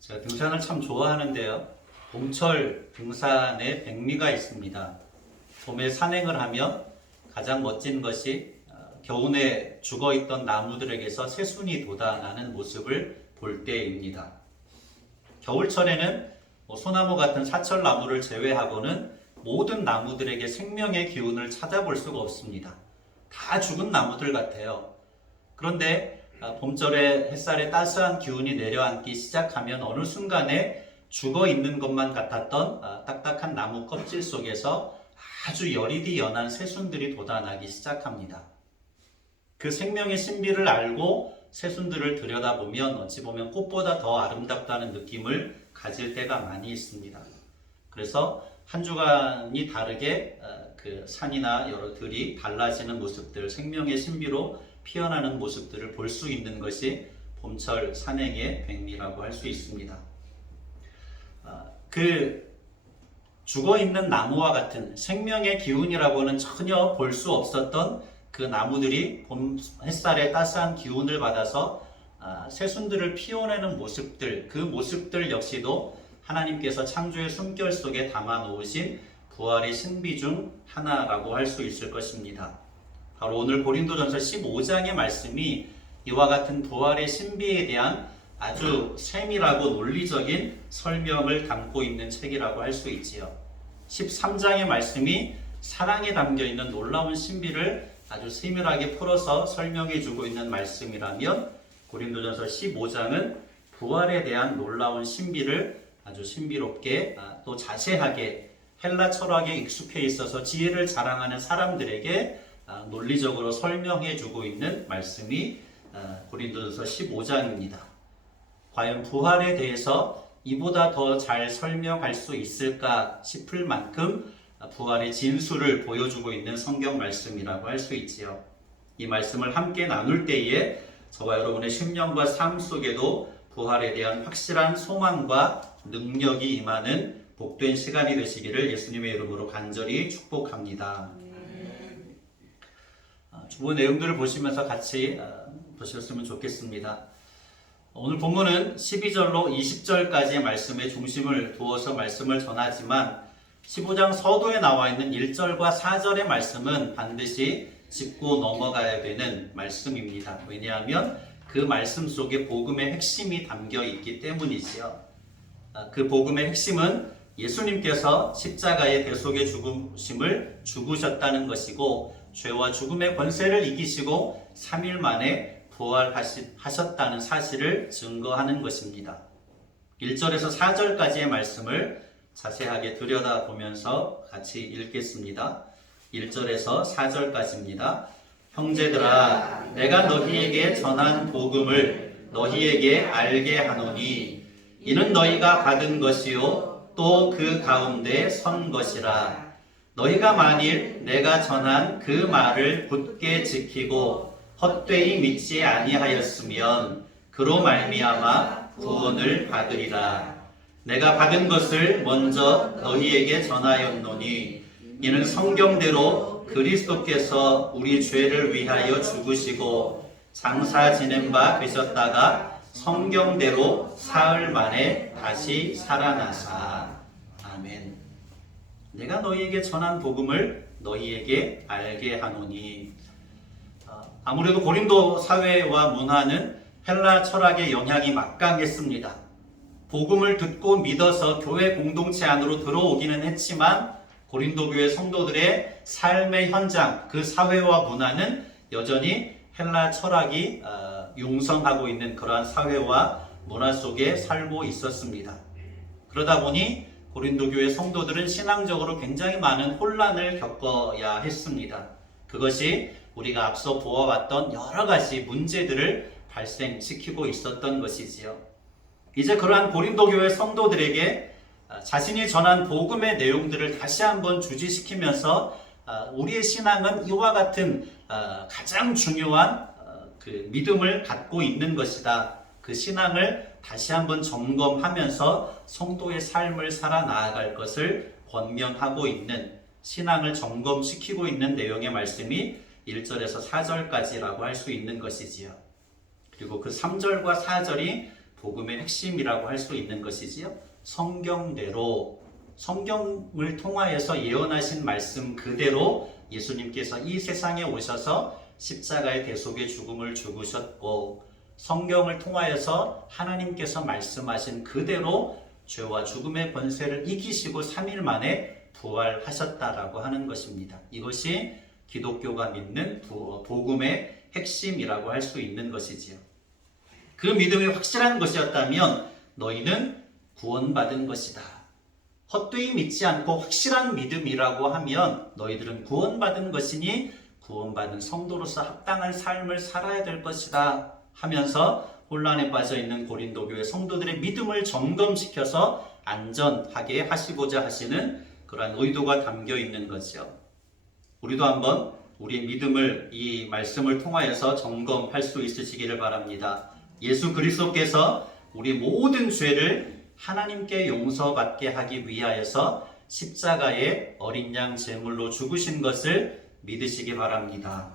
제가 등산을 참 좋아하는데요. 봄철 등산에 백미가 있습니다. 봄에 산행을 하면 가장 멋진 것이 겨우내 죽어있던 나무들에게서 새순이 돋아나는 모습을 볼 때입니다. 겨울철에는 소나무 같은 사철나무를 제외하고는 모든 나무들에게 생명의 기운을 찾아볼 수가 없습니다. 다 죽은 나무들 같아요. 그런데 봄철에 햇살에 따스한 기운이 내려앉기 시작하면 어느 순간에 죽어 있는 것만 같았던 딱딱한 나무 껍질 속에서 아주 여리디 연한 새순들이 돋아나기 시작합니다. 그 생명의 신비를 알고 새순들을 들여다보면 어찌 보면 꽃보다 더 아름답다는 느낌을 가질 때가 많이 있습니다. 그래서 한 주간이 다르게 그 산이나 여러 들이 달라지는 모습들, 생명의 신비로 피어나는 모습들을 볼 수 있는 것이 봄철 산행의 백미라고 할 수 있습니다. 그 죽어있는 나무와 같은 생명의 기운이라고는 전혀 볼 수 없었던 그 나무들이 봄 햇살의 따스한 기운을 받아서 새순들을 피워내는 모습들, 그 모습들 역시도 하나님께서 창조의 숨결 속에 담아 놓으신 부활의 신비 중 하나라고 할 수 있을 것입니다. 바로 오늘 고린도전서 15장의 말씀이 이와 같은 부활의 신비에 대한 아주 세밀하고 논리적인 설명을 담고 있는 책이라고 할 수 있지요. 13장의 말씀이 사랑에 담겨 있는 놀라운 신비를 아주 세밀하게 풀어서 설명해 주고 있는 말씀이라면 고린도전서 15장은 부활에 대한 놀라운 신비를 아주 신비롭게 또 자세하게 헬라 철학에 익숙해 있어서 지혜를 자랑하는 사람들에게 논리적으로 설명해 주고 있는 말씀이 고린도전서 15장입니다. 과연 부활에 대해서 이보다 더 잘 설명할 수 있을까 싶을 만큼 부활의 진수를 보여주고 있는 성경 말씀이라고 할 수 있지요. 이 말씀을 함께 나눌 때에 저와 여러분의 심령과 삶 속에도 부활에 대한 확실한 소망과 능력이 임하는 복된 시간이 되시기를 예수님의 이름으로 간절히 축복합니다. 주보 내용들을 보시면서 같이 보셨으면 좋겠습니다. 오늘 본문은 12절로 20절까지의 말씀에 중심을 두어서 말씀을 전하지만 15장 서두에 나와 있는 1절과 4절의 말씀은 반드시 짚고 넘어가야 되는 말씀입니다. 왜냐하면 그 말씀 속에 복음의 핵심이 담겨 있기 때문이지요. 그 복음의 핵심은 예수님께서 십자가의 대속의 죽으심을 죽으셨다는 것이고 죄와 죽음의 권세를 이기시고 3일 만에 부활하셨다는 사실을 증거하는 것입니다. 1절에서 4절까지의 말씀을 자세하게 들여다보면서 같이 읽겠습니다. 1절에서 4절까지입니다. 형제들아, 내가 너희에게 전한 복음을 너희에게 알게 하노니 이는 너희가 받은 것이요 또 그 가운데 선 것이라. 너희가 만일 내가 전한 그 말을 굳게 지키고 헛되이 믿지 아니하였으면 그로 말미암아 구원을 받으리라. 내가 받은 것을 먼저 너희에게 전하였노니 이는 성경대로 그리스도께서 우리 죄를 위하여 죽으시고 장사 지낸 바 되셨다가 성경대로 사흘 만에 다시 살아나사. 아멘. 내가 너희에게 전한 복음을 너희에게 알게 하노니. 아무래도 고린도 사회와 문화는 헬라 철학의 영향이 막강했습니다. 복음을 듣고 믿어서 교회 공동체 안으로 들어오기는 했지만 고린도 교회 성도들의 삶의 현장, 그 사회와 문화는 여전히 헬라 철학이 융성하고 있는 그러한 사회와 문화 속에 살고 있었습니다. 그러다 보니 고린도 교회 성도들은 신앙적으로 굉장히 많은 혼란을 겪어야 했습니다. 그것이 우리가 앞서 보아왔던 여러 가지 문제들을 발생시키고 있었던 것이지요. 이제 그러한 고린도 교회 성도들에게 자신이 전한 복음의 내용들을 다시 한번 주지시키면서 우리의 신앙은 이와 같은 가장 중요한 그 믿음을 갖고 있는 것이다. 그 신앙을 다시 한번 점검하면서 성도의 삶을 살아나아갈 것을 권면하고 있는, 신앙을 점검시키고 있는 내용의 말씀이 1절에서 4절까지라고 할 수 있는 것이지요. 그리고 그 3절과 4절이 복음의 핵심이라고 할 수 있는 것이지요. 성경대로 성경을 통하여서 예언하신 말씀 그대로 예수님께서 이 세상에 오셔서 십자가의 대속의 죽음을 죽으셨고 성경을 통하여서 하나님께서 말씀하신 그대로 죄와 죽음의 권세를 이기시고 3일 만에 부활하셨다라고 하는 것입니다. 이것이 기독교가 믿는 복음의 핵심이라고 할 수 있는 것이지요. 그 믿음이 확실한 것이었다면 너희는 구원받은 것이다. 헛되이 믿지 않고 확실한 믿음이라고 하면 너희들은 구원받은 것이니 구원받은 성도로서 합당한 삶을 살아야 될 것이다 하면서 혼란에 빠져 있는 고린도 교회 성도들의 믿음을 점검시켜서 안전하게 하시고자 하시는 그러한 의도가 담겨 있는 거죠. 우리도 한번 우리의 믿음을 이 말씀을 통하여서 점검할 수 있으시기를 바랍니다. 예수 그리스도께서 우리 모든 죄를 하나님께 용서받게 하기 위하여서 십자가에 어린 양 제물로 죽으신 것을 믿으시기 바랍니다.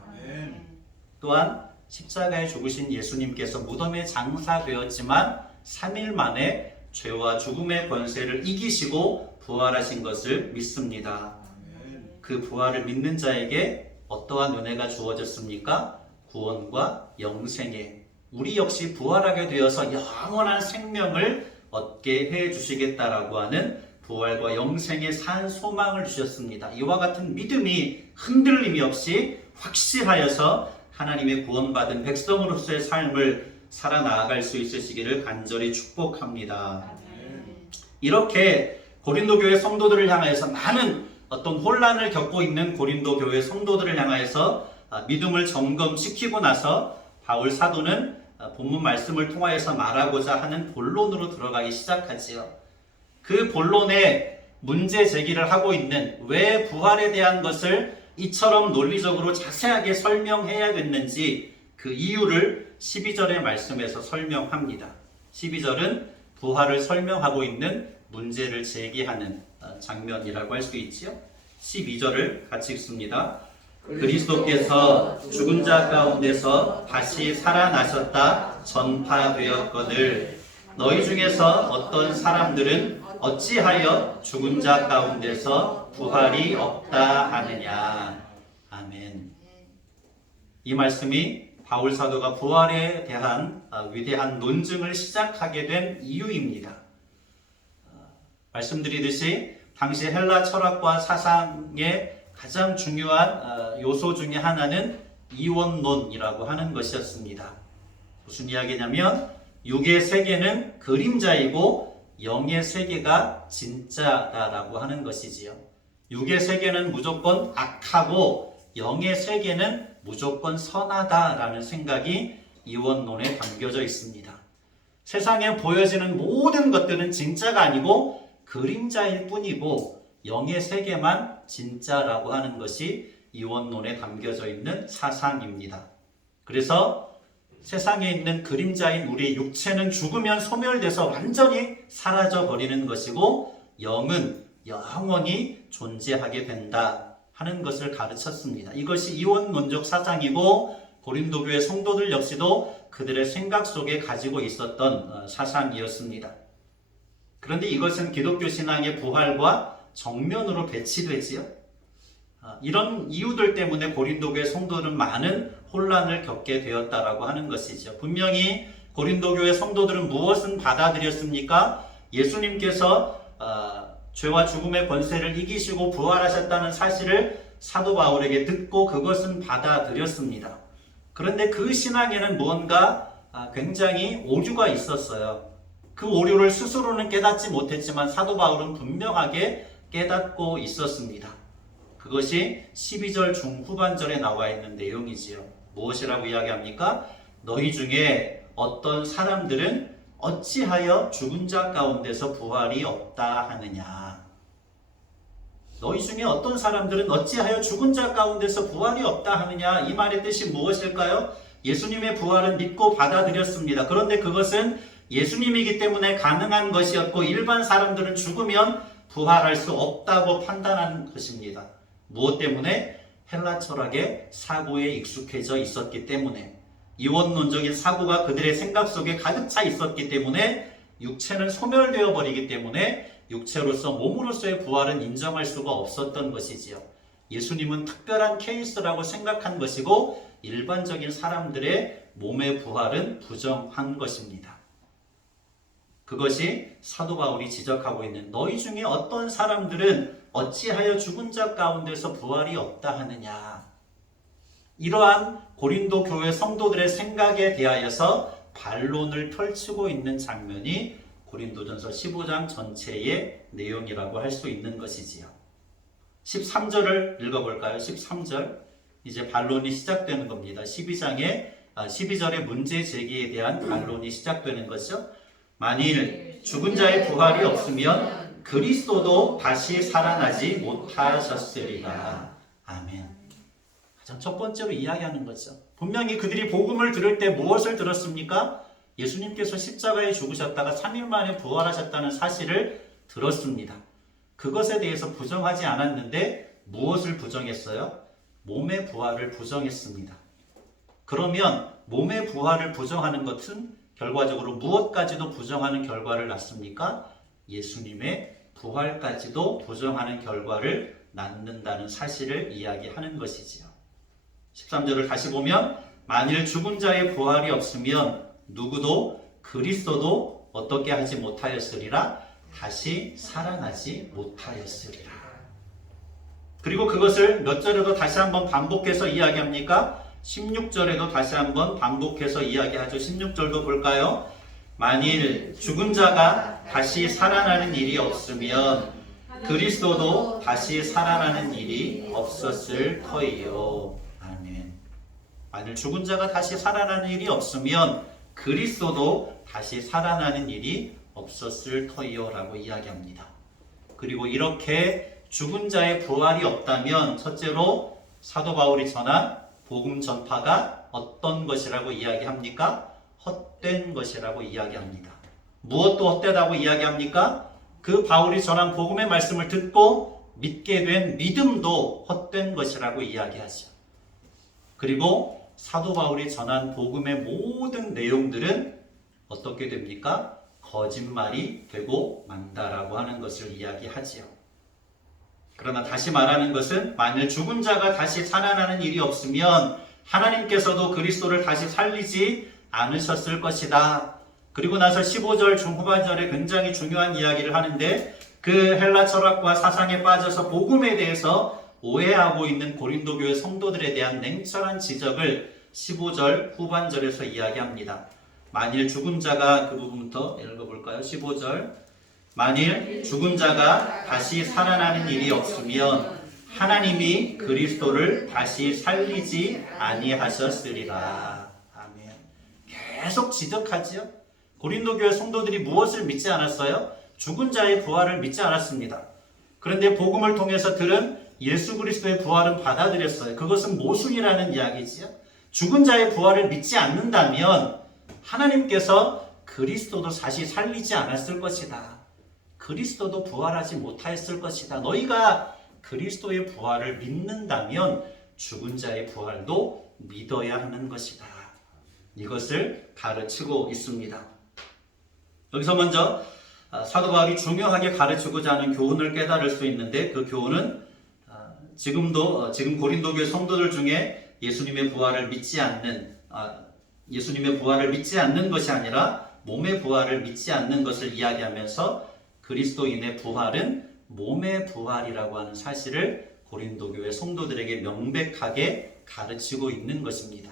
또한 십자가에 죽으신 예수님께서 무덤에 장사되었지만 3일 만에 죄와 죽음의 권세를 이기시고 부활하신 것을 믿습니다. 그 부활을 믿는 자에게 어떠한 은혜가 주어졌습니까? 구원과 영생에 우리 역시 부활하게 되어서 영원한 생명을 얻게 해 주시겠다라고 하는 부활과 영생의 산 소망을 주셨습니다. 이와 같은 믿음이 흔들림이 없이 확실하여서 하나님의 구원받은 백성으로서의 삶을 살아나갈 수 있으시기를 간절히 축복합니다. 이렇게 고린도 교회 성도들을 향하여서 많은 어떤 혼란을 겪고 있는 고린도 교회 성도들을 향하여서 믿음을 점검시키고 나서 바울 사도는 본문 말씀을 통하여서 말하고자 하는 본론으로 들어가기 시작하지요. 그 본론에 문제 제기를 하고 있는 왜 부활에 대한 것을 이처럼 논리적으로 자세하게 설명해야겠는지 그 이유를 12절의 말씀에서 설명합니다. 12절은 부활을 설명하고 있는 문제를 제기하는 장면이라고 할 수 있지요. 12절을 같이 읽습니다. 그리스도께서 죽은 자 가운데서 다시 살아나셨다 전파되었거늘 너희 중에서 어떤 사람들은 어찌하여 죽은 자 가운데서 부활이 없다 하느냐. 아멘. 이 말씀이 바울 사도가 부활에 대한 위대한 논증을 시작하게 된 이유입니다. 말씀드리듯이 당시 헬라 철학과 사상의 가장 중요한 요소 중에 하나는 이원론이라고 하는 것이었습니다. 무슨 이야기냐면 육의 세계는 그림자이고 영의 세계가 진짜다라고 하는 것이지요. 육의 세계는 무조건 악하고 영의 세계는 무조건 선하다라는 생각이 이원론에 담겨져 있습니다. 세상에 보여지는 모든 것들은 진짜가 아니고 그림자일 뿐이고 영의 세계만 진짜라고 하는 것이 이원론에 담겨져 있는 사상입니다. 그래서 세상에 있는 그림자인 우리의 육체는 죽으면 소멸돼서 완전히 사라져 버리는 것이고 영은 영원히 존재하게 된다 하는 것을 가르쳤습니다. 이것이 이원론적 사상이고 고린도 교회 성도들 역시도 그들의 생각 속에 가지고 있었던 사상이었습니다. 그런데 이것은 기독교 신앙의 부활과 정면으로 배치되지요. 이런 이유들 때문에 고린도 교회 성도들은 많은 혼란을 겪게 되었다라고 하는 것이죠. 분명히 고린도 교회 성도들은 무엇은 받아들였습니까? 예수님께서 죄와 죽음의 권세를 이기시고 부활하셨다는 사실을 사도 바울에게 듣고 그것은 받아들였습니다. 그런데 그 신앙에는 무언가 굉장히 오류가 있었어요. 그 오류를 스스로는 깨닫지 못했지만 사도 바울은 분명하게 깨닫고 있었습니다. 그것이 12절 중후반절에 나와 있는 내용이지요. 무엇이라고 이야기합니까? 너희 중에 어떤 사람들은 어찌하여 죽은 자 가운데서 부활이 없다 하느냐. 너희 중에 어떤 사람들은 어찌하여 죽은 자 가운데서 부활이 없다 하느냐. 이 말의 뜻이 무엇일까요? 예수님의 부활은 믿고 받아들였습니다. 그런데 그것은 예수님이기 때문에 가능한 것이었고 일반 사람들은 죽으면 부활할 수 없다고 판단한 것입니다. 무엇 때문에? 헬라 철학의 사고에 익숙해져 있었기 때문에. 이원론적인 사고가 그들의 생각 속에 가득 차 있었기 때문에 육체는 소멸되어 버리기 때문에 육체로서 몸으로서의 부활은 인정할 수가 없었던 것이지요. 예수님은 특별한 케이스라고 생각한 것이고 일반적인 사람들의 몸의 부활은 부정한 것입니다. 그것이 사도 바울이 지적하고 있는 너희 중에 어떤 사람들은 어찌하여 죽은 자 가운데서 부활이 없다 하느냐. 이러한 고린도 교회 성도들의 생각에 대하여서 반론을 펼치고 있는 장면이 고린도전서 15장 전체의 내용이라고 할 수 있는 것이지요. 13절을 읽어볼까요? 13절. 이제 반론이 시작되는 겁니다. 12절의 문제 제기에 대한 반론이 시작되는 것이죠. 만일 죽은 자의 부활이 없으면 그리스도도 다시 살아나지 못하셨으리라. 아멘. 가장 첫 번째로 이야기하는 거죠. 분명히 그들이 복음을 들을 때 무엇을 들었습니까? 예수님께서 십자가에 죽으셨다가 3일 만에 부활하셨다는 사실을 들었습니다. 그것에 대해서 부정하지 않았는데 무엇을 부정했어요? 몸의 부활을 부정했습니다. 그러면 몸의 부활을 부정하는 것은 결과적으로 무엇까지도 부정하는 결과를 낳습니까? 예수님의 부활까지도 부정하는 결과를 낳는다는 사실을 이야기하는 것이지요. 13절을 다시 보면 만일 죽은 자의 부활이 없으면 누구도 그리스도도 어떻게 하지 못하였으리라 다시 살아나지 못하였으리라. 그리고 그것을 몇 절에도 다시 한번 반복해서 이야기합니까? 16절에도 다시 한번 반복해서 이야기하죠. 16절도 볼까요? 만일 죽은 자가 다시 살아나는 일이 없으면 그리스도도 다시 살아나는 일이 없었을 터이요. 아멘. 만일 죽은 자가 다시 살아나는 일이 없으면 그리스도도 다시 살아나는 일이 없었을 터이요 라고 이야기합니다. 그리고 이렇게 죽은 자의 부활이 없다면 첫째로 사도 바울이 전한 복음 전파가 어떤 것이라고 이야기합니까? 헛된 것이라고 이야기합니다. 무엇도 헛되다고 이야기합니까? 그 바울이 전한 복음의 말씀을 듣고 믿게 된 믿음도 헛된 것이라고 이야기하죠. 그리고 사도 바울이 전한 복음의 모든 내용들은 어떻게 됩니까? 거짓말이 되고 만다라고 하는 것을 이야기하지요. 그러나 다시 말하는 것은 만일 죽은 자가 다시 살아나는 일이 없으면 하나님께서도 그리스도를 다시 살리지 않으셨을 것이다. 그리고 나서 15절 중후반절에 굉장히 중요한 이야기를 하는데 그 헬라 철학과 사상에 빠져서 복음에 대해서 오해하고 있는 고린도 교회 성도들에 대한 냉철한 지적을 15절 후반절에서 이야기합니다. 만일 죽은 자가 그 부분부터 읽어볼까요? 15절 만일 죽은 자가 다시 살아나는 일이 없으면 하나님이 그리스도를 다시 살리지 아니하셨으리라. 아멘. 계속 지적하지요. 고린도 교회 성도들이 무엇을 믿지 않았어요? 죽은 자의 부활을 믿지 않았습니다. 그런데 복음을 통해서 들은 예수 그리스도의 부활은 받아들였어요. 그것은 모순이라는 이야기지요. 죽은 자의 부활을 믿지 않는다면 하나님께서 그리스도도 다시 살리지 않았을 것이다. 그리스도도 부활하지 못하였을 것이다. 너희가 그리스도의 부활을 믿는다면 죽은 자의 부활도 믿어야 하는 것이다. 이것을 가르치고 있습니다. 여기서 먼저 사도 바울이 중요하게 가르치고자 하는 교훈을 깨달을 수 있는데 그 교훈은 지금 고린도 교회 성도들 중에 예수님의 부활을 믿지 않는 것이 아니라 몸의 부활을 믿지 않는 것을 이야기하면서 그리스도인의 부활은 몸의 부활이라고 하는 사실을 고린도 교회 성도들에게 명백하게 가르치고 있는 것입니다.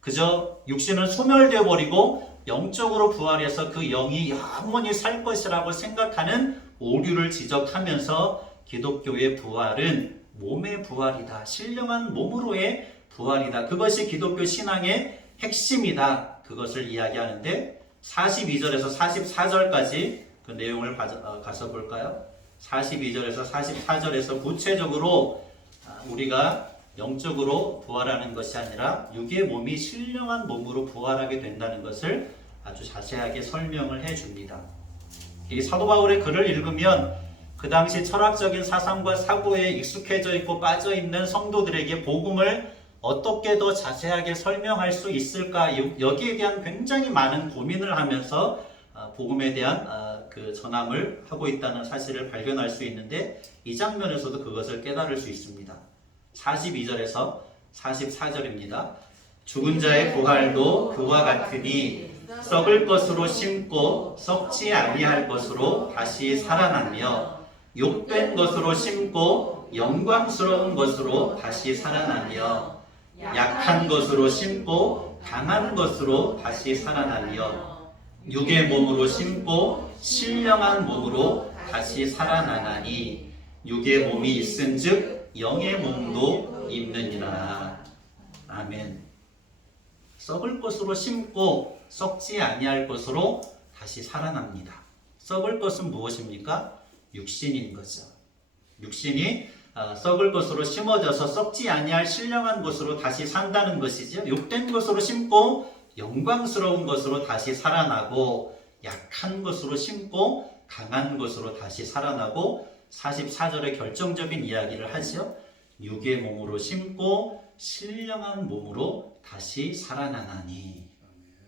그저 육신은 소멸되어 버리고 영적으로 부활해서 그 영이 영원히 살 것이라고 생각하는 오류를 지적하면서 기독교의 부활은 몸의 부활이다. 신령한 몸으로의 부활이다. 그것이 기독교 신앙의 핵심이다. 그것을 이야기하는데 42절에서 44절까지 그 내용을 가서 볼까요? 42절에서 44절에서 구체적으로 우리가 영적으로 부활하는 것이 아니라 육의 몸이 신령한 몸으로 부활하게 된다는 것을 아주 자세하게 설명을 해줍니다. 이 사도 바울의 글을 읽으면 그 당시 철학적인 사상과 사고에 익숙해져 있고 빠져 있는 성도들에게 복음을 어떻게 더 자세하게 설명할 수 있을까? 여기에 대한 굉장히 많은 고민을 하면서 복음에 대한 그 전함을 하고 있다는 사실을 발견할 수 있는데, 이 장면에서도 그것을 깨달을 수 있습니다. 42절에서 44절입니다. 죽은 자의 부활도 그와 같으니 썩을 것으로 심고 썩지 아니할 것으로 다시 살아나며, 욕된 것으로 심고 영광스러운 것으로 다시 살아나며, 약한 것으로 심고 강한 것으로 다시 살아나며, 육의 몸으로 심고 신령한 몸으로 다시 살아나나니, 육의 몸이 있은즉 영의 몸도 있느니라. 아멘. 썩을 것으로 심고 썩지 아니할 것으로 다시 살아납니다. 썩을 것은 무엇입니까? 육신인 거죠. 육신이 썩을 것으로 심어져서 썩지 아니할 신령한 것으로 다시 산다는 것이죠. 욕된 것으로 심고 영광스러운 것으로 다시 살아나고, 약한 것으로 심고 강한 것으로 다시 살아나고, 44절에 결정적인 이야기를 하죠. 육의 몸으로 심고 신령한 몸으로 다시 살아나나니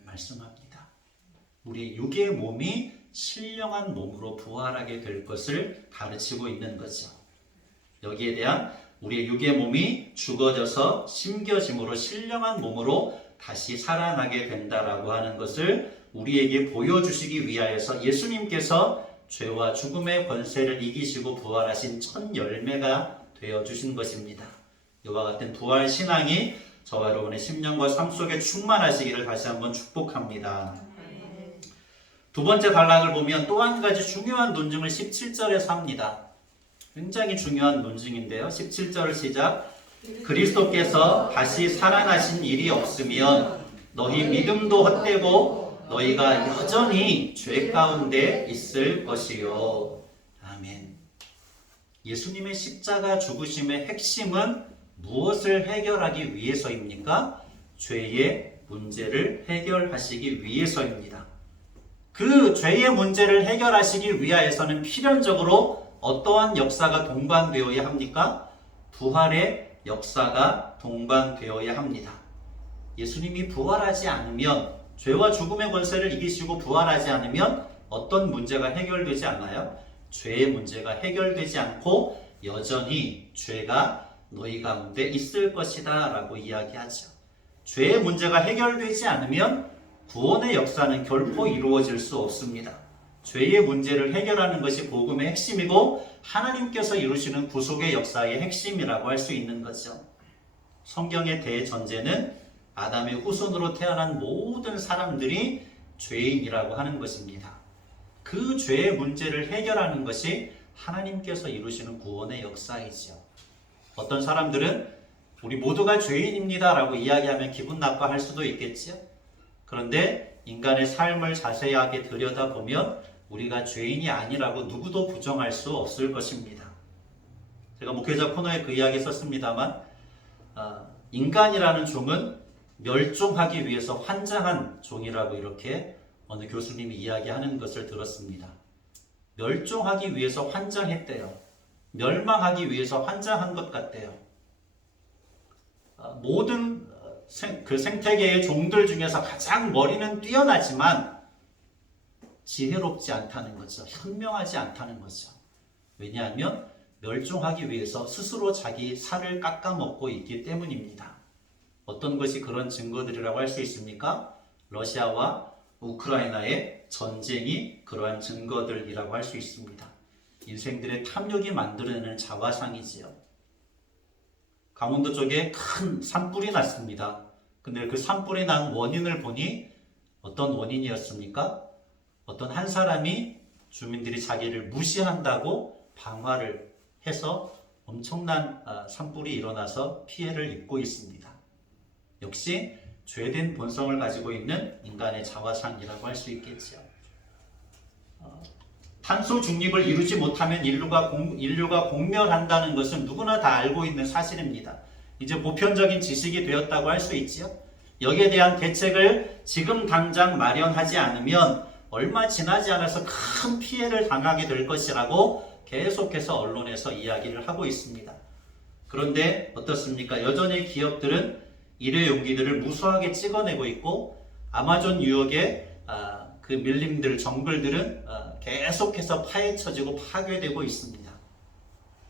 말씀합니다. 우리 육의 몸이 신령한 몸으로 부활하게 될 것을 가르치고 있는 거죠. 여기에 대한 우리의 육의 몸이 죽어져서 심겨짐으로 신령한 몸으로 다시 살아나게 된다라고 하는 것을 우리에게 보여주시기 위하여서 예수님께서 죄와 죽음의 권세를 이기시고 부활하신 첫 열매가 되어주신 것입니다. 이와 같은 부활 신앙이 저와 여러분의 심령과 삶 속에 충만하시기를 다시 한번 축복합니다. 두 번째 단락을 보면 또 한 가지 중요한 논증을 17절에서 합니다. 굉장히 중요한 논증인데요. 17절 시작. 그리스도께서 다시 살아나신 일이 없으면 너희 믿음도 헛되고 너희가 여전히 죄 가운데 있을 것이요. 아멘. 예수님의 십자가 죽으심의 핵심은 무엇을 해결하기 위해서입니까? 죄의 문제를 해결하시기 위해서입니다. 그 죄의 문제를 해결하시기 위하여서는 필연적으로 어떠한 역사가 동반되어야 합니까? 부활의 역사가 동반되어야 합니다. 예수님이 부활하지 않으면, 죄와 죽음의 권세를 이기시고 부활하지 않으면 어떤 문제가 해결되지 않아요? 죄의 문제가 해결되지 않고 여전히 죄가 너희 가운데 있을 것이다 라고 이야기하죠. 죄의 문제가 해결되지 않으면 구원의 역사는 결코 이루어질 수 없습니다. 죄의 문제를 해결하는 것이 복음의 핵심이고 하나님께서 이루시는 구속의 역사의 핵심이라고 할 수 있는 거죠. 성경의 대전제는 아담의 후손으로 태어난 모든 사람들이 죄인이라고 하는 것입니다. 그 죄의 문제를 해결하는 것이 하나님께서 이루시는 구원의 역사이죠. 어떤 사람들은 우리 모두가 죄인입니다 라고 이야기하면 기분 나빠할 수도 있겠죠. 그런데 인간의 삶을 자세하게 들여다보면 우리가 죄인이 아니라고 누구도 부정할 수 없을 것입니다. 제가 목회자 코너에 그 이야기 썼습니다만, 인간이라는 종은 멸종하기 위해서 환장한 종이라고 이렇게 어느 교수님이 이야기하는 것을 들었습니다. 멸종하기 위해서 환장했대요. 멸망하기 위해서 환장한 것 같대요. 모든 그 생태계의 종들 중에서 가장 머리는 뛰어나지만 지혜롭지 않다는 거죠. 현명하지 않다는 거죠. 왜냐하면 멸종하기 위해서 스스로 자기 살을 깎아먹고 있기 때문입니다. 어떤 것이 그런 증거들이라고 할 수 있습니까? 러시아와 우크라이나의 전쟁이 그러한 증거들이라고 할 수 있습니다. 인생들의 탐욕이 만들어내는 자화상이지요. 강원도 쪽에 큰 산불이 났습니다. 근데 그 산불이 난 원인을 보니 어떤 원인이었습니까? 어떤 한 사람이 주민들이 자기를 무시한다고 방화를 해서 엄청난 산불이 일어나서 피해를 입고 있습니다. 역시 죄된 본성을 가지고 있는 인간의 자화상이라고 할 수 있겠죠. 탄소 중립을 이루지 못하면 인류가 공멸한다는 것은 누구나 다 알고 있는 사실입니다. 이제 보편적인 지식이 되었다고 할 수 있지요. 여기에 대한 대책을 지금 당장 마련하지 않으면 얼마 지나지 않아서 큰 피해를 당하게 될 것이라고 계속해서 언론에서 이야기를 하고 있습니다. 그런데 어떻습니까? 여전히 기업들은 일회용기들을 무수하게 찍어내고 있고, 아마존 유역의 그 밀림들, 정글들은 계속해서 파헤쳐지고 파괴되고 있습니다.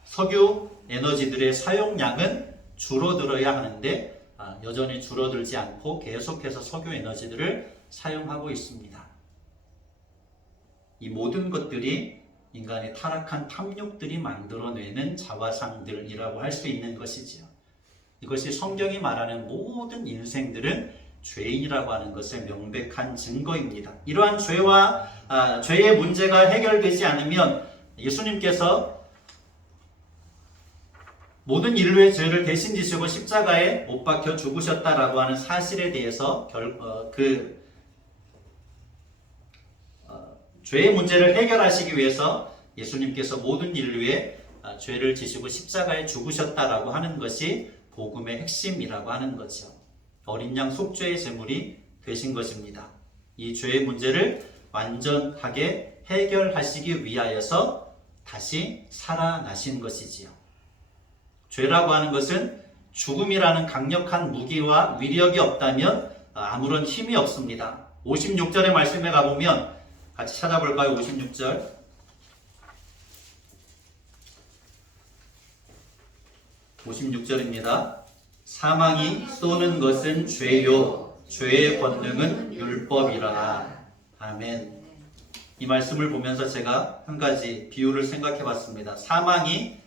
석유 에너지들의 사용량은 줄어들어야 하는데 여전히 줄어들지 않고 계속해서 석유 에너지들을 사용하고 있습니다. 이 모든 것들이 인간의 타락한 탐욕들이 만들어내는 자화상들이라고 할 수 있는 것이지요. 이것이 성경이 말하는 모든 인생들은 죄인이라고 하는 것의 명백한 증거입니다. 이러한 죄의 문제가 해결되지 않으면 예수님께서 모든 인류의 죄를 대신 지시고 십자가에 못 박혀 죽으셨다라고 하는 사실에 대해서 죄의 문제를 해결하시기 위해서 예수님께서 모든 인류의 죄를 지시고 십자가에 죽으셨다라고 하는 것이 복음의 핵심이라고 하는 거죠. 어린 양 속죄의 제물이 되신 것입니다. 이 죄의 문제를 완전하게 해결하시기 위하여서 다시 살아나신 것이지요. 죄라고 하는 것은 죽음이라는 강력한 무기와 위력이 없다면 아무런 힘이 없습니다. 56절의 말씀에 가보면 같이 찾아볼까요? 56절. 사망이 쏘는 것은 죄요, 죄의 권능은 율법이라. 아멘. 이 말씀을 보면서 제가 한 가지 비유를 생각해 봤습니다. 사망이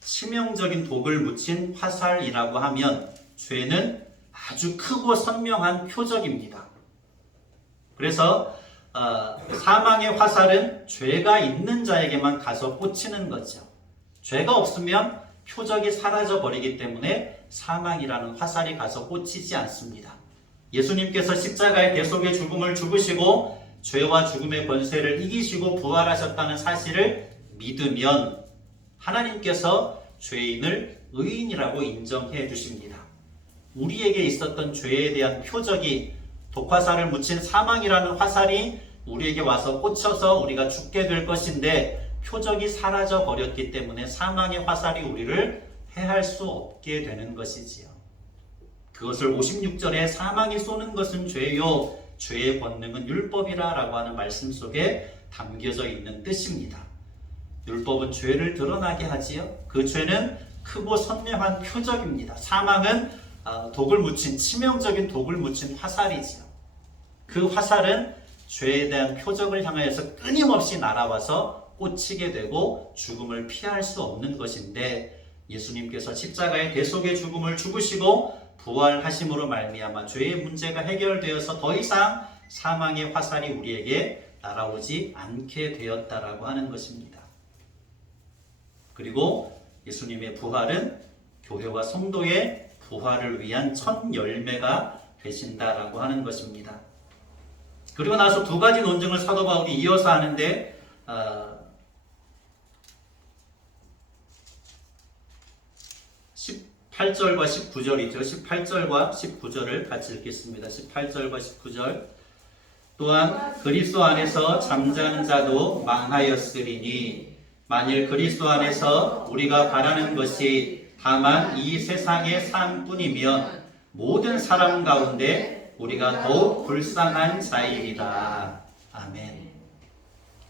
치명적인 독을 묻힌 화살이라고 하면 죄는 아주 크고 선명한 표적입니다. 그래서 사망의 화살은 죄가 있는 자에게만 가서 꽂히는 거죠. 죄가 없으면 표적이 사라져 버리기 때문에 사망이라는 화살이 가서 꽂히지 않습니다. 예수님께서 십자가의 대속의 죽음을 죽으시고 죄와 죽음의 권세를 이기시고 부활하셨다는 사실을 믿으면 하나님께서 죄인을 의인이라고 인정해 주십니다. 우리에게 있었던 죄에 대한 표적이 독화살을 묻힌 사망이라는 화살이 우리에게 와서 꽂혀서 우리가 죽게 될 것인데 표적이 사라져 버렸기 때문에 사망의 화살이 우리를 해할 수 없게 되는 것이지요. 그것을 56절에 사망이 쏘는 것은 죄요, 죄의 권능은 율법이라 라고 하는 말씀 속에 담겨져 있는 뜻입니다. 율법은 죄를 드러나게 하지요. 그 죄는 크고 선명한 표적입니다. 사망은 독을 묻힌, 치명적인 독을 묻힌 화살이지요. 그 화살은 죄에 대한 표적을 향하여서 끊임없이 날아와서 꽂히게 되고 죽음을 피할 수 없는 것인데, 예수님께서 십자가의 대속의 죽음을 죽으시고 부활하심으로 말미암아 죄의 문제가 해결되어서 더 이상 사망의 화살이 우리에게 날아오지 않게 되었다라고 하는 것입니다. 그리고 예수님의 부활은 교회와 성도의 부활을 위한 첫 열매가 되신다라고 하는 것입니다. 그리고 나서 두 가지 논증을 사도 바울이 이어서 하는데 18절과 19절이죠. 18절과 19절을 같이 읽겠습니다. 18절과 19절. 또한 그리스도 안에서 잠자는 자도 망하였으리니 만일 그리스도 안에서 우리가 바라는 것이 다만 이 세상의 삶뿐이면 모든 사람 가운데 우리가 더욱 불쌍한 자이리라. 아멘.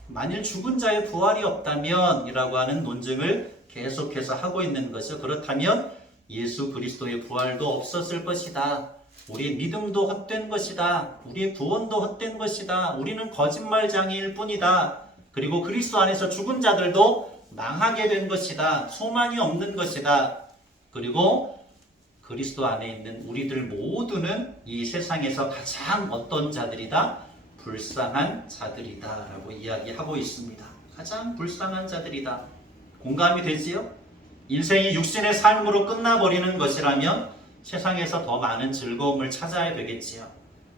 만일 죽은 자의 부활이 없다면 이라고 하는 논증을 계속해서 하고 있는 것이죠. 그렇다면 예수 그리스도의 부활도 없었을 것이다. 우리의 믿음도 헛된 것이다. 우리의 구원도 헛된 것이다. 우리는 거짓말쟁이일 뿐이다. 그리고 그리스도 안에서 죽은 자들도 망하게 된 것이다. 소망이 없는 것이다. 그리고 그리스도 안에 있는 우리들 모두는 이 세상에서 가장 어떤 자들이다? 불쌍한 자들이다 라고 이야기하고 있습니다. 가장 불쌍한 자들이다. 공감이 되지요? 인생이 육신의 삶으로 끝나버리는 것이라면 세상에서 더 많은 즐거움을 찾아야 되겠지요.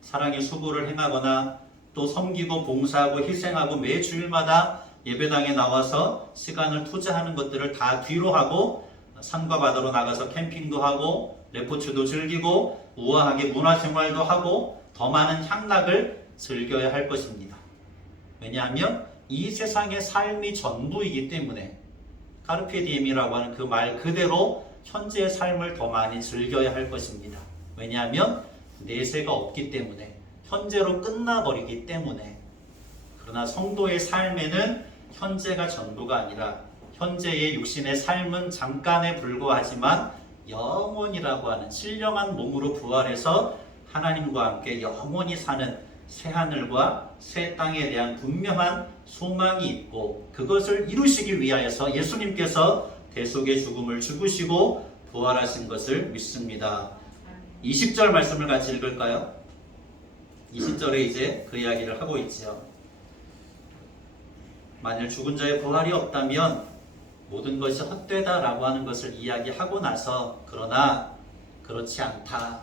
사랑의 수고를 행하거나 또 섬기고 봉사하고 희생하고 매 주일마다 예배당에 나와서 시간을 투자하는 것들을 다 뒤로 하고 산과 바다로 나가서 캠핑도 하고 레포츠도 즐기고 우아하게 문화생활도 하고 더 많은 향락을 즐겨야 할 것입니다. 왜냐하면 이 세상의 삶이 전부이기 때문에 카르페 디엠이라고 하는 그 말 그대로 현재의 삶을 더 많이 즐겨야 할 것입니다. 왜냐하면 내세가 없기 때문에, 현재로 끝나버리기 때문에. 그러나 성도의 삶에는 현재가 전부가 아니라 현재의 육신의 삶은 잠깐에 불과하지만 영원이라고 하는 신령한 몸으로 부활해서 하나님과 함께 영원히 사는 새하늘과 새 땅에 대한 분명한 소망이 있고, 그것을 이루시기 위하여서 예수님께서 대속의 죽음을 죽으시고 부활하신 것을 믿습니다. 20절 말씀을 같이 읽을까요? 20절에 이제 그 이야기를 하고 있지요. 만일 죽은 자의 부활이 없다면 모든 것이 헛되다라고 하는 것을 이야기하고 나서, 그러나 그렇지 않다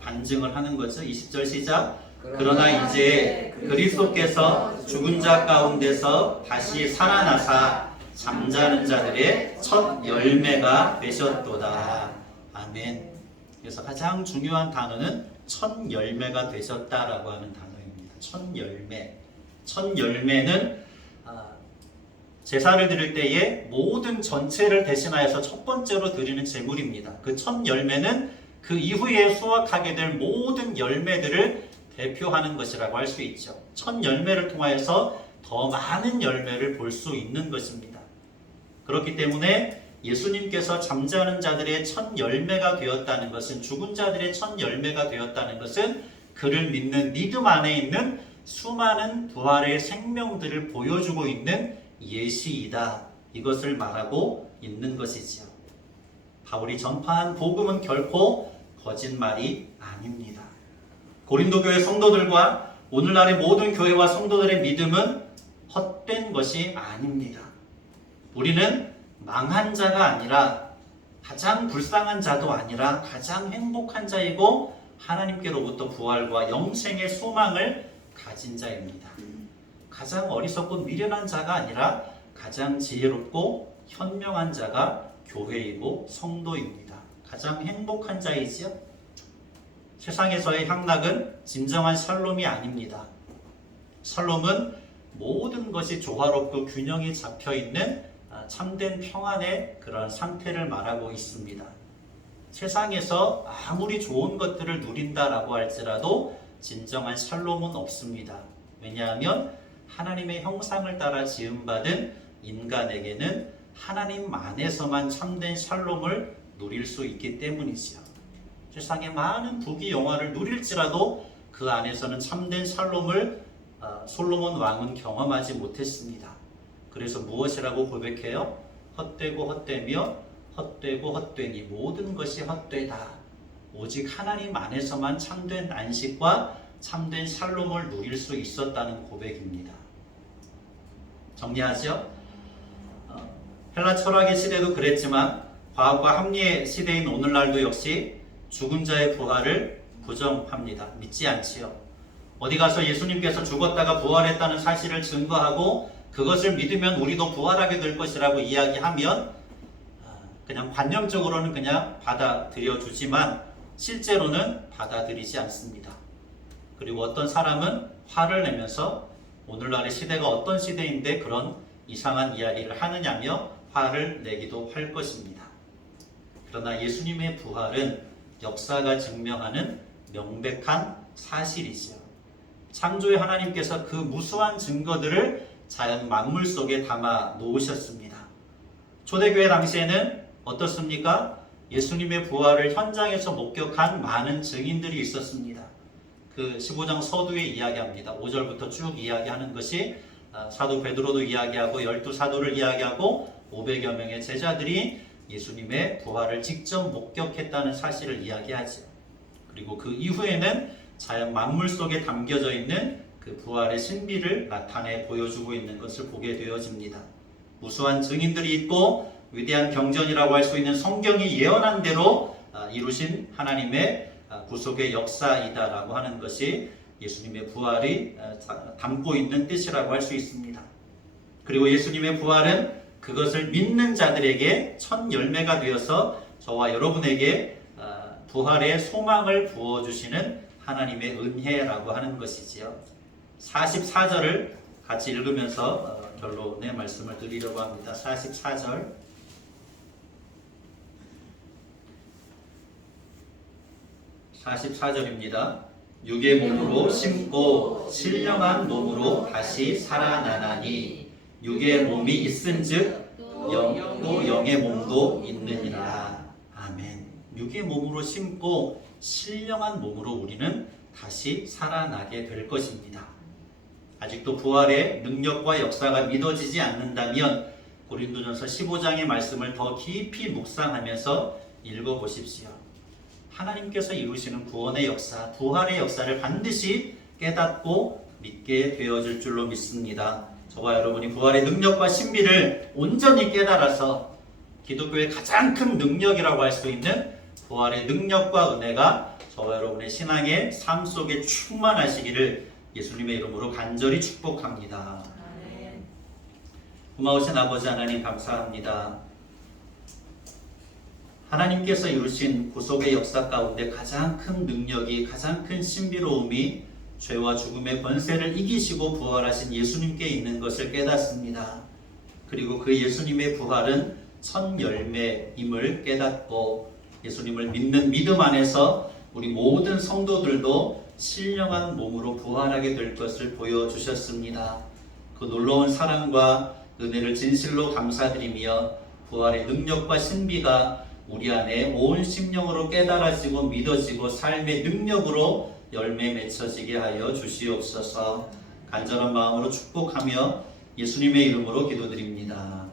반증을 하는 거죠. 20절 시작. 그러나 이제 그리스도께서 죽은 자 가운데서 다시 살아나사 잠자는 자들의 첫 열매가 되셨도다. 아멘. 그래서 가장 중요한 단어는 첫 열매가 되셨다라고 하는 단어입니다. 첫 열매. 첫 열매는 제사를 드릴 때에 모든 전체를 대신하여서 첫 번째로 드리는 제물입니다. 그 첫 열매는 그 이후에 수확하게 될 모든 열매들을 대표하는 것이라고 할 수 있죠. 첫 열매를 통하여서 더 많은 열매를 볼 수 있는 것입니다. 그렇기 때문에 예수님께서 잠자는 자들의 첫 열매가 되었다는 것은, 죽은 자들의 첫 열매가 되었다는 것은 그를 믿는 믿음 안에 있는 수많은 부활의 생명들을 보여주고 있는 예시이다. 이것을 말하고 있는 것이지요. 바울이 전파한 복음은 결코 거짓말이 아닙니다. 고린도 교회 성도들과 오늘날의 모든 교회와 성도들의 믿음은 헛된 것이 아닙니다. 우리는 망한 자가 아니라, 가장 불쌍한 자도 아니라 가장 행복한 자이고 하나님께로부터 부활과 영생의 소망을 가진 자입니다. 가장 어리석고 미련한 자가 아니라 가장 지혜롭고 현명한 자가 교회이고 성도입니다. 가장 행복한 자이지요. 세상에서의 향락은 진정한 샬롬이 아닙니다. 샬롬은 모든 것이 조화롭고 균형이 잡혀있는 참된 평안의 그런 상태를 말하고 있습니다. 세상에서 아무리 좋은 것들을 누린다라고 할지라도 진정한 샬롬은 없습니다. 왜냐하면 하나님의 형상을 따라 지음받은 인간에게는 하나님 안에서만 참된 샬롬을 누릴 수 있기 때문이지요. 세상의 많은 부귀 영화를 누릴지라도 그 안에서는 참된 샬롬을 솔로몬 왕은 경험하지 못했습니다. 그래서 무엇이라고 고백해요? 헛되고 헛되며 헛되고 헛되니 모든 것이 헛되다. 오직 하나님 안에서만 참된 안식과 참된 샬롬을 누릴 수 있었다는 고백입니다. 정리하죠? 헬라 철학의 시대도 그랬지만 과학과 합리의 시대인 오늘날도 역시 죽은 자의 부활을 부정합니다. 믿지 않지요. 어디 가서 예수님께서 죽었다가 부활했다는 사실을 증거하고 그것을 믿으면 우리도 부활하게 될 것이라고 이야기하면 그냥 관념적으로는 그냥 받아들여 주지만 실제로는 받아들이지 않습니다. 그리고 어떤 사람은 화를 내면서 오늘날의 시대가 어떤 시대인데 그런 이상한 이야기를 하느냐며 화를 내기도 할 것입니다. 그러나 예수님의 부활은 역사가 증명하는 명백한 사실이죠. 창조의 하나님께서 그 무수한 증거들을 자연 만물 속에 담아 놓으셨습니다. 초대교회 당시에는 어떻습니까? 예수님의 부활을 현장에서 목격한 많은 증인들이 있었습니다. 그 15장 서두에 이야기합니다. 5절부터 쭉 이야기하는 것이 사도 베드로도 이야기하고 12사도를 이야기하고 500여 명의 제자들이 예수님의 부활을 직접 목격했다는 사실을 이야기하죠. 그리고 그 이후에는 자연 만물 속에 담겨져 있는 그 부활의 신비를 나타내 보여주고 있는 것을 보게 되어집니다. 무수한 증인들이 있고 위대한 경전이라고 할 수 있는 성경이 예언한 대로 이루신 하나님의 구속의 역사이다라고 하는 것이 예수님의 부활이 담고 있는 뜻이라고 할 수 있습니다. 그리고 예수님의 부활은 그것을 믿는 자들에게 첫 열매가 되어서 저와 여러분에게 부활의 소망을 부어주시는 하나님의 은혜라고 하는 것이지요. 44절을 같이 읽으면서 결론의 말씀을 드리려고 합니다. 44절 44절입니다. 육의 몸으로 심고 신령한 몸으로 다시 살아나나니 육의 몸이 있은즉 또 영의 몸도 있느니라. 아멘. 육의 몸으로 심고 신령한 몸으로 우리는 다시 살아나게 될 것입니다. 아직도 부활의 능력과 역사가 믿어지지 않는다면 고린도전서 15장의 말씀을 더 깊이 묵상하면서 읽어보십시오. 하나님께서 이루시는 구원의 역사, 부활의 역사를 반드시 깨닫고 믿게 되어질 줄로 믿습니다. 저와 여러분이 부활의 능력과 신비를 온전히 깨달아서 기독교의 가장 큰 능력이라고 할 수 있는 부활의 능력과 은혜가 저와 여러분의 신앙의 삶 속에 충만하시기를 예수님의 이름으로 간절히 축복합니다. 고마우신 아버지 하나님 감사합니다. 하나님께서 이루신 구속의 역사 가운데 가장 큰 능력이, 가장 큰 신비로움이 죄와 죽음의 권세를 이기시고 부활하신 예수님께 있는 것을 깨닫습니다. 그리고 그 예수님의 부활은 첫 열매임을 깨닫고 예수님을 믿는 믿음 안에서 우리 모든 성도들도 신령한 몸으로 부활하게 될 것을 보여주셨습니다. 그 놀라운 사랑과 은혜를 진실로 감사드리며 부활의 능력과 신비가 우리 안에 온 심령으로 깨달아지고 믿어지고 삶의 능력으로 열매 맺혀지게 하여 주시옵소서. 간절한 마음으로 축복하며 예수님의 이름으로 기도드립니다.